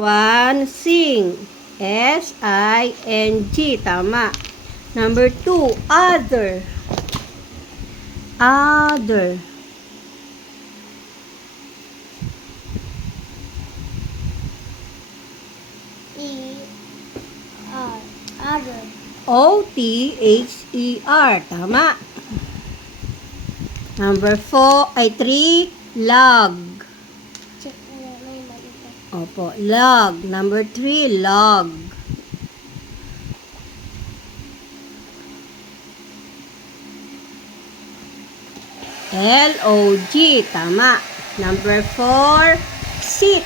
1, sing. S-I-N-G. Tama. Number 2, other. Other. E-R. Other. O-T-H-E-R. Tama. Number 3, log. Check na may mali pa. Opo, log. Number 3, log. L-O-G. Tama. Number 4, sit.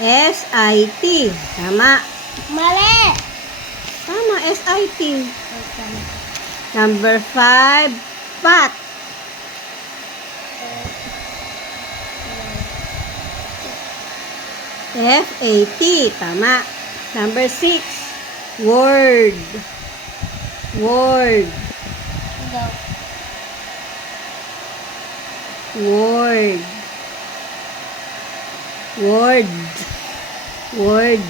S-I-T. Tama. Mali! Tama, S-I-T. Ay, tama. Number 5, fat. F-A-T. Tama. Number 6, word. Word. Go. Word. Word. Word.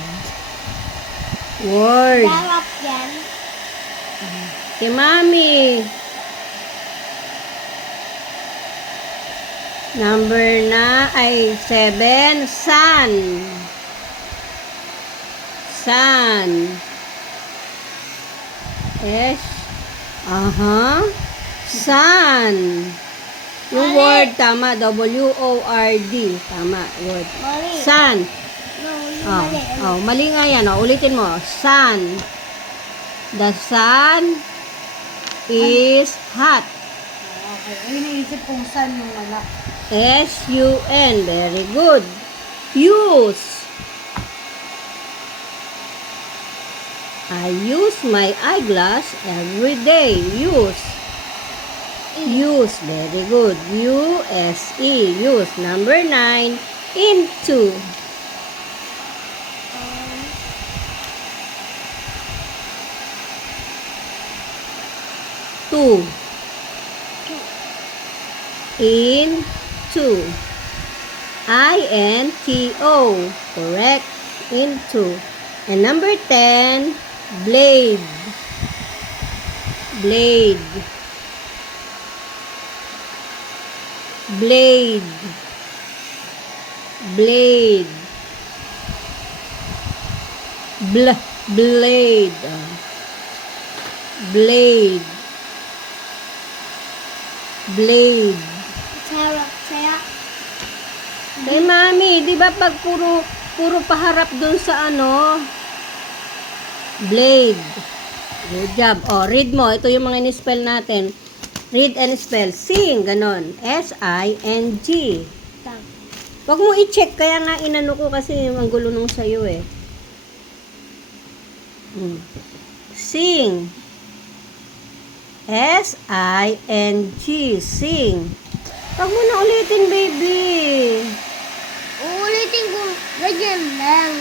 Word. Sarap yan. Si Mami. Number 7, sun. Sun. S. Sun. Yung Mali. word, tama. W-O-R-D. Tama, word. Mali. Sun. No, Oh, mali. mali nga yan. Oh. Ulitin mo. Sun. The sun is hot. Okay. Ay, naisip kong saan yung wala. S-U-N. Very good. Use. I use my eyeglass every day. Use. Use. Very good. U-S-E. Use. Number 9. Into. Two. Into. I-N-T-O. Correct. Into. And number 10, blade. Blade. Blade. Blade. Blade. Blade. Blade. Sarap, sarap. Eh, Mami, di ba pag puro paharap dun sa blade. Good job. Oh, read mo. Ito yung mga in-spell natin. Read and spell. Sing. Ganon. S-I-N-G. Tama. Wag mo i-check. Kaya nga inano ko kasi ang gulo nung sa'yo eh. Sing. S-I-N-G. Sing. Wag mo na ulitin, baby. Uulitin ko. Ganyan lang.